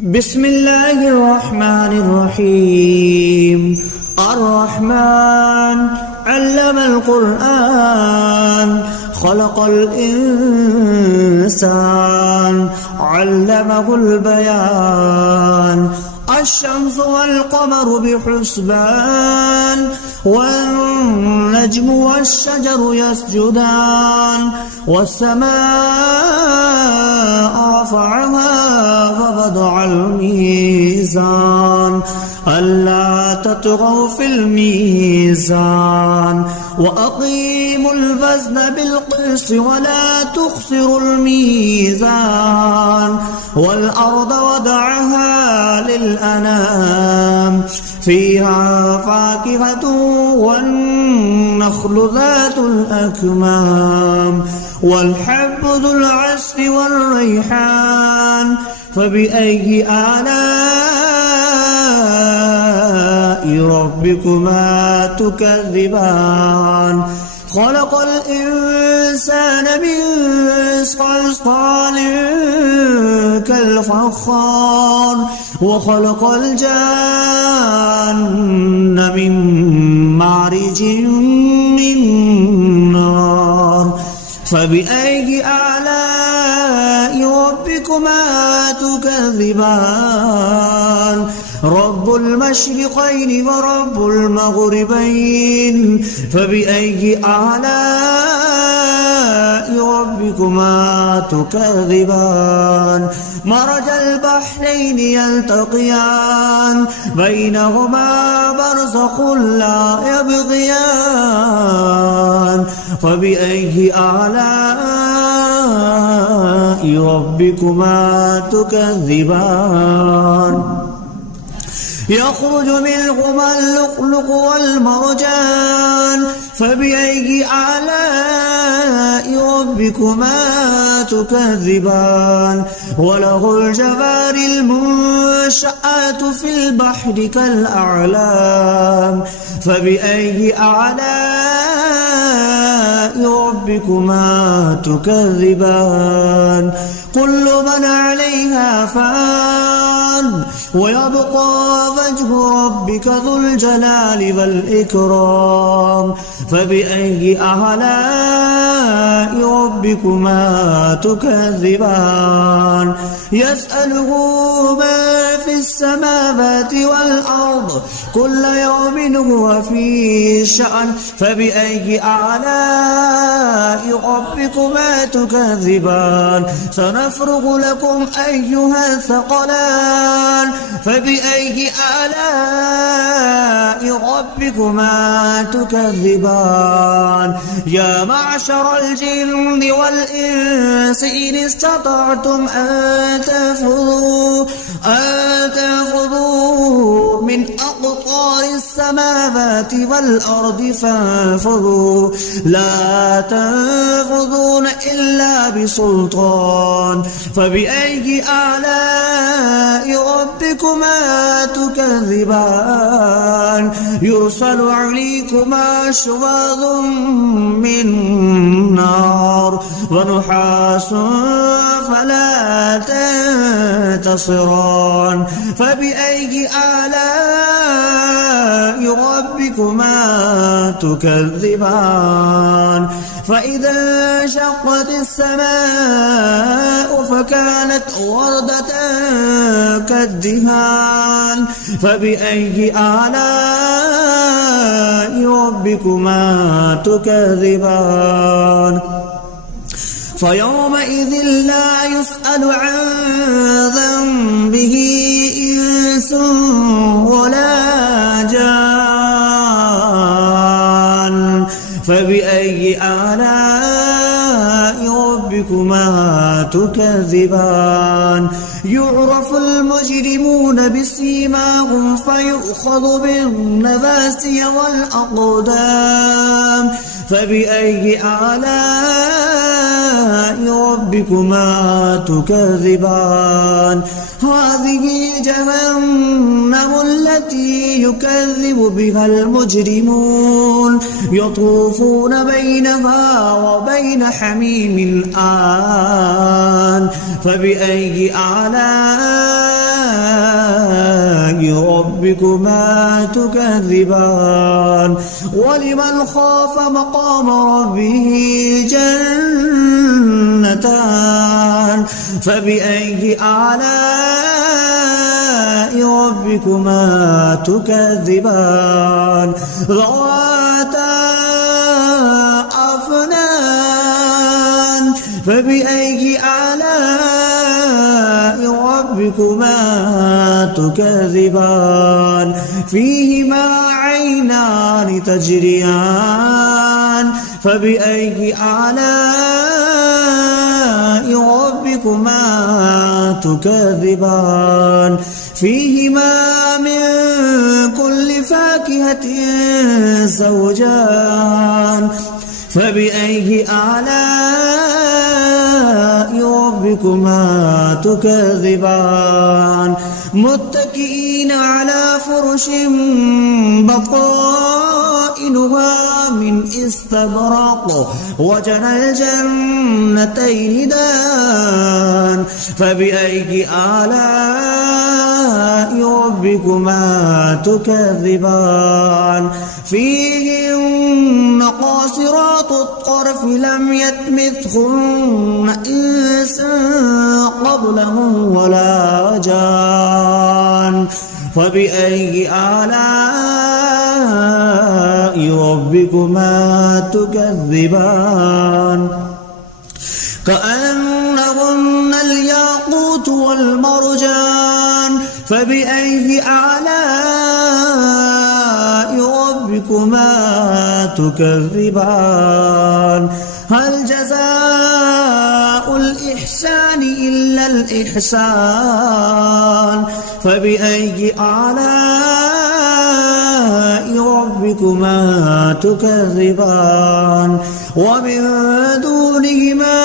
بسم الله الرحمن الرحيم. الرحمن علم القرآن خلق الإنسان علمه البيان. الشمس والقمر بحسبان والنجم والشجر يسجدان والسماء رفعها ووضع الميزان ألا تطغوا في الميزان وأقيموا الوزن بالقسط ولا تخسروا الميزان والأرض وضعها للأنام فيها فاكهة والنخل ذات الأكمام والحب ذو العصف والريحان. فبأي آلاء ربكما تكذبان؟ خلق الإنسان من صلصال كالفخار وخلق الجان من مارج من نار. فبأي آلاء ربكما تكذبان؟ رب المشرقين ورب المغربين. فبأي آلاء ربكما تكذبان؟ مرج البحرين يلتقيان بينهما برزخ لا يبغيان. فبأي آلاء ربكما تكذبان؟ يخرج منهما اللؤلؤ والمرجان. فبأي آلاء ربكما تكذبان؟ وله الجوار المنشآت في البحر كالأعلام. فبأي آلاء ربكما تكذبان؟ كل من عليها فان ويبقى وجه ربك ذو الجلال والإكرام. فبأي آلاء ربكما تكذبان؟ يسأله ما في السماوات والأرض كل يوم هو في شأن. فبأي آلاء ربكما تكذبان؟ سنفرغ لكم أيها الثقلان. فبأي آلاء ربكما تكذبان؟ يا معشر الجن والإنس إن استطعتم أن تنفذوا من أقطار السماوات والأرض فانفذوا لا تنفذون إلا بسلطان. فبأي آلاء ربكما تكذبان؟ يرسل عليكما شواظ من نار ونحاس فلا تنتصران. فبأي آلاء ربكما تكذبان؟ فإذا انشقت السماء فكانت وردة كالدهان. فبأي آلاء ربكما تكذبان؟ فيومئذ لا يسأل عن ذنبه إنس ولا جان. فبأي آلاء ربكما تكذبان؟ يعرف المجرمون بسيماهم فيؤخذ بالنواسي والأقدام. فبأي آلاء ربكما تكذبان؟ هذه جهنم التي يكذب بها المجرمون يطوفون بينها وبين حميم آن. فبأي آلاء ربكما تكذبان ولمن خاف مقام ربه جنتان فبأي آلاء ربكما تكذبان ذواتا أفنان فبأي آلاء ربكما تكذبان فيهما عينان تجريان فبأي آلاء ربكما تكذبان فيهما من كل فاكهة زوجان فبأي آلاء ربكما تكذبان متكئين على فرش بطائنها من استبرق وجنى الجنتين دان فبأي آلاء ربكما تكذبان فيهن قاصرات الطرف لم يطمثهن إنس قبلهم ولا جان فبأي آلاء ربكما تكذبان كأنهن الياقوت والمرجان فبأي آلاء ربكما تكذبان هل جزاء الإحسان إلا الإحسان فبأي آلاء ربكما تكذبان ومن دونهما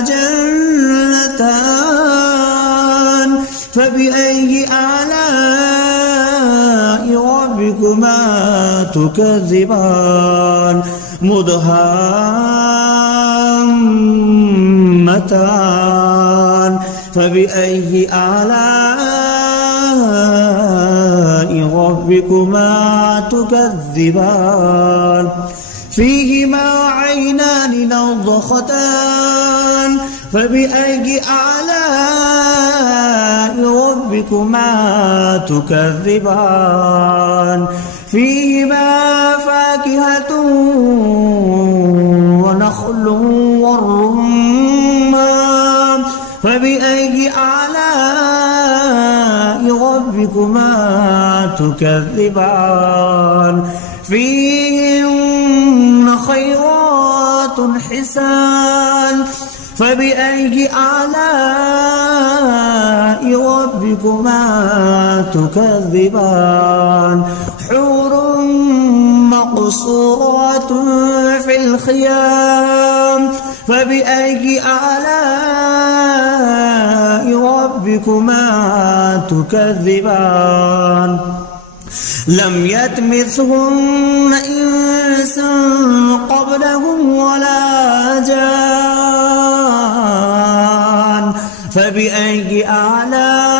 جنتان فبأي آلاء ربكما تكذبان مدهامتان فبأي آلاء ربكما تكذبان فيهما عينان نضختان فبأي آلاء ربكما تكذبان فيهما فاكهة ونخل والرمان فبأي آلاء ربكما تكذبان فيهن خيرات حسان فبأي آلاء ربكما تكذبان حور مقصورات في الخيام فبأي آلاء ربكما تكذبان لم يطمثهن إنس قبلهم ولا جان فبأي آلاء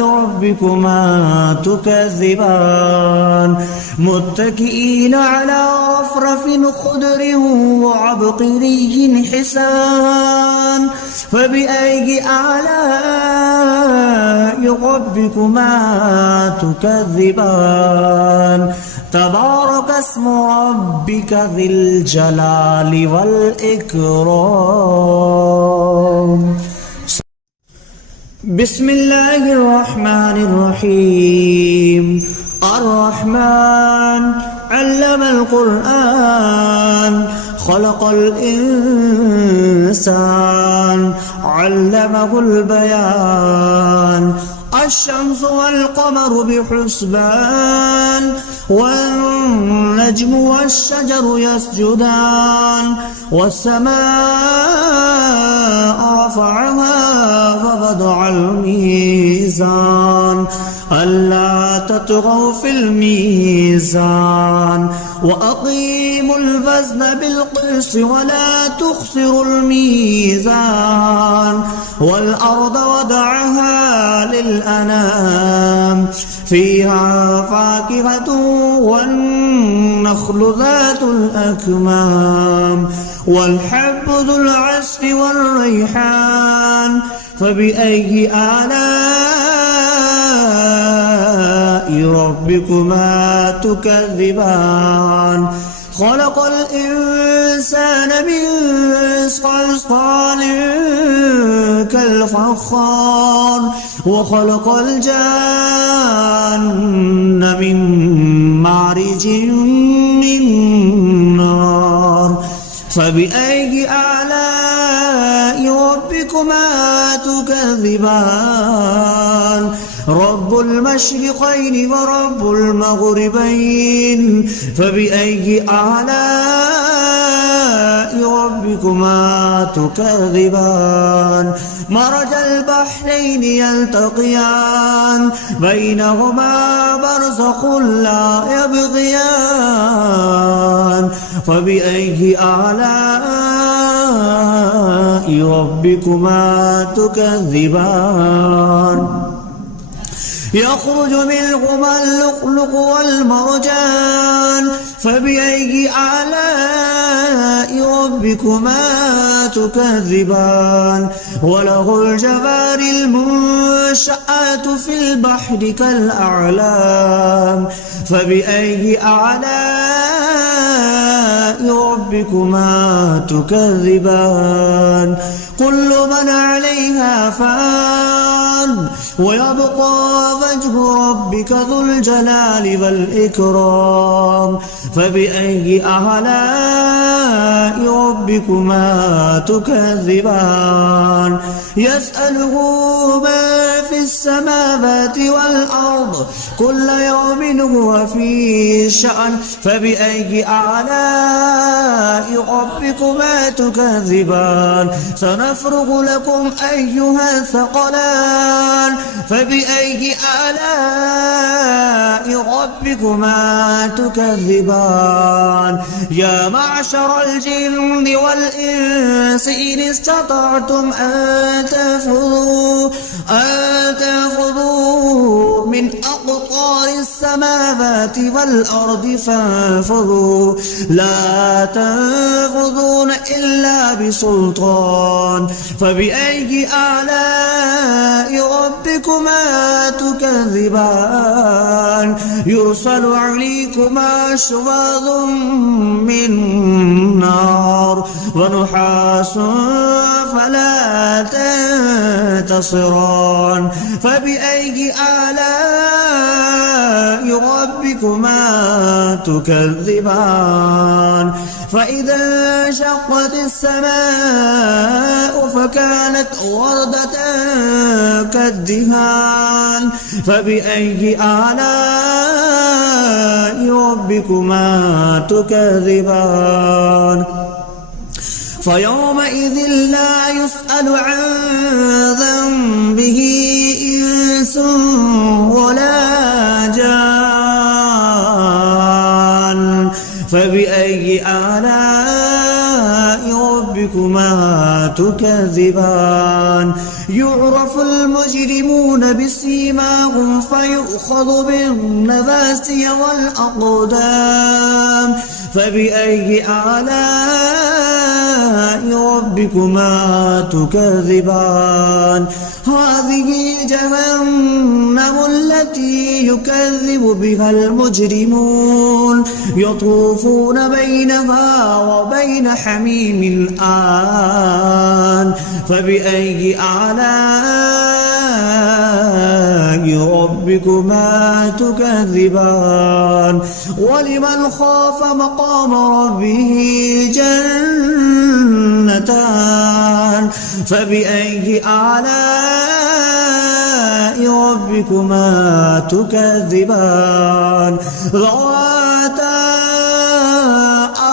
ربكما تكذبان متكئين على رفرف خضر وعبقري حسان فبأي آلاء ربكما تكذبان تبارك اسم ربك ذي الجلال والإكرام بسم الله الرحمن الرحيم الرحمن علم القرآن خلق الإنسان علمه البيان الشمس والقمر بحسبان والنجم والشجر يسجدان والسماء رفعها فوضع الميزان ألا تطغوا في الميزان وأقيموا الوزن بالقسط ولا تخسروا الميزان والأرض وضعها للأنام فيها فاكهة والنخل ذات الأكمام والحب ذو العصف والريحان فبأي آلاء ربكما تكذبان خلق الإنسان من صلصال كالفخار وخلق الجان من مارج من نار فبأي آلاء ربكما تكذبان رب المشرقين ورب المغربين فبأي آلاء ربكما تكذبان مرج البحرين يلتقيان بينهما برزخ لا يبغيان فبأي آلاء ربكما تكذبان يخرج منهما اللؤلؤ والمرجان فبأي آلاء ربكما تكذبان وله الجوار المنشآت في البحر كالأعلام فبأي آلاء ربكما تكذبان كل من عليها فان ويبقى وجه ربك ذو الجلال والإكرام فبأي آلاء ربكما تكذبان يسأله ما في السماوات والأرض كل يوم هو في شأن فبأي آلاء ربكما تكذبان سنفرغ لكم أيها الثقلان فبأي آلاء ربكما تكذبان يا معشر الجن والإنس إن استطعتم أن تنفذوا من أقطار السماوات والأرض فانفذوا لا تنفذون إلا بسلطان فبأي آلاء ربكما تكذبان يرسل عليكما شواظ من نار ونحاس فلا تنتصران فبأي آلاء ربكما تكذبان فإذا انشقت السماء فكانت وردة كالدهان فبأي آلاء ربكما تكذبان فيومئذ لا يسأل عن ذنبه إنس ولا جان فبأي آلاء ربكما تكذبان يعرف المجرمون بسيماهم فيؤخذ بالنواسي والأقدام فبأي آلاء ربكما تكذبان هذه جهنم التي يكذب بها المجرمون يطوفون بينها وبين حميم آن فبأي آلاء ربكما تكذبان ولمن خاف مقام ربه جنتان فبأي آلاء ربكما تكذبان ذواتا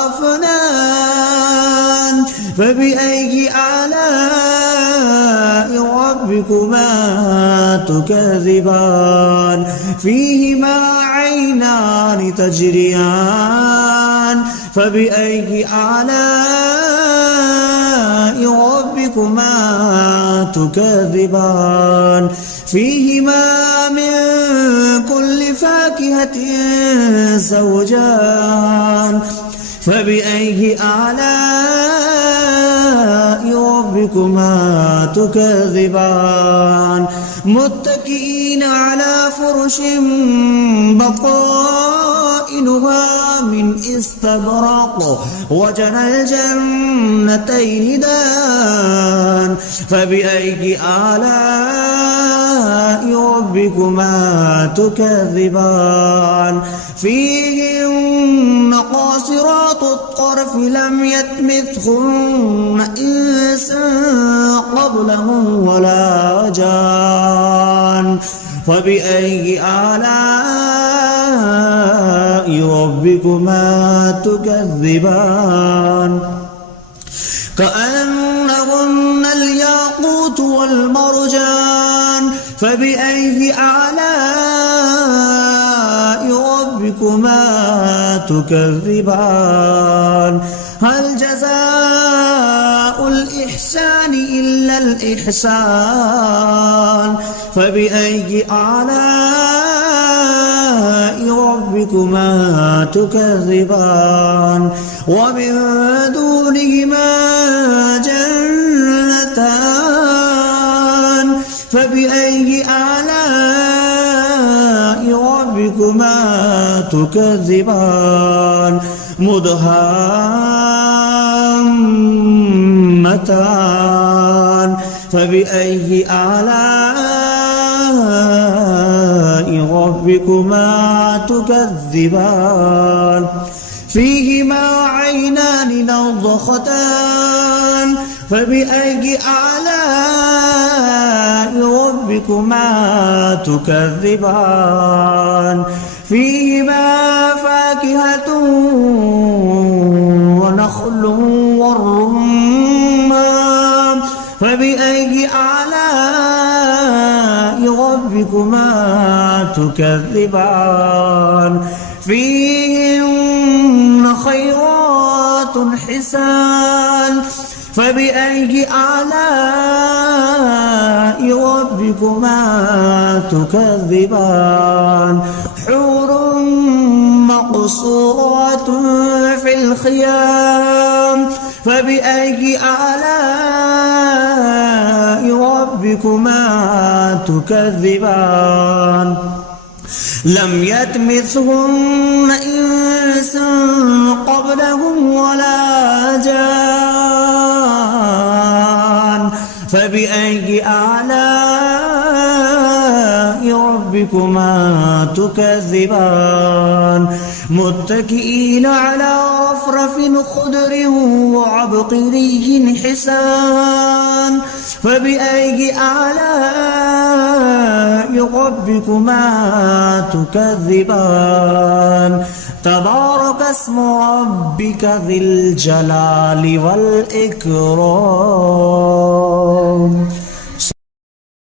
أفنان فبأي آلاء ربكما تكذبان فيهما عينان تجريان فبأي آلاء ربكما تكذبان فيهما من كل فاكهة زوجان فبأي آلاء ربكما تكذبان متكئين على فرش بطائنها من استبرق وجنى الجنتين دان فبأي آلاء ربكما تكذبان فيهن قاصرات الطرف لم يطمثهن إنس قبلهم ولا جان فبأي آلاء ربكما تكذبان كأنهن الياقوت والمرجان فبأي آلاء ربكما تكذبان هل جزاء الإحسان إلا الإحسان فبأي آلاء ربكما تكذبان ومن دونهما جنتان فبأي آلاء ربكما تكذبان مدهامتان فبأي آلاء ربكما تكذبان فيهما عينان نضختان فبأي آلاء ربكما تكذبان فيهما فاكهة ونخل والرمان فبأي آلاء ربكما تكذبان فيهن خيرات حسان فبأي آلاء ربكما تكذبان حور مقصورات في الخيام فبأي آلاء ربكما تكذبان لم يطمثهن إنس قبلهم ولا جان فبأي آلاء ربكما تكذبان متكئين على رفرف خضر وعبقري حسان فبأي آلاء ربكما تكذبان تبارك اسم ربك ذي الجلال والإكرام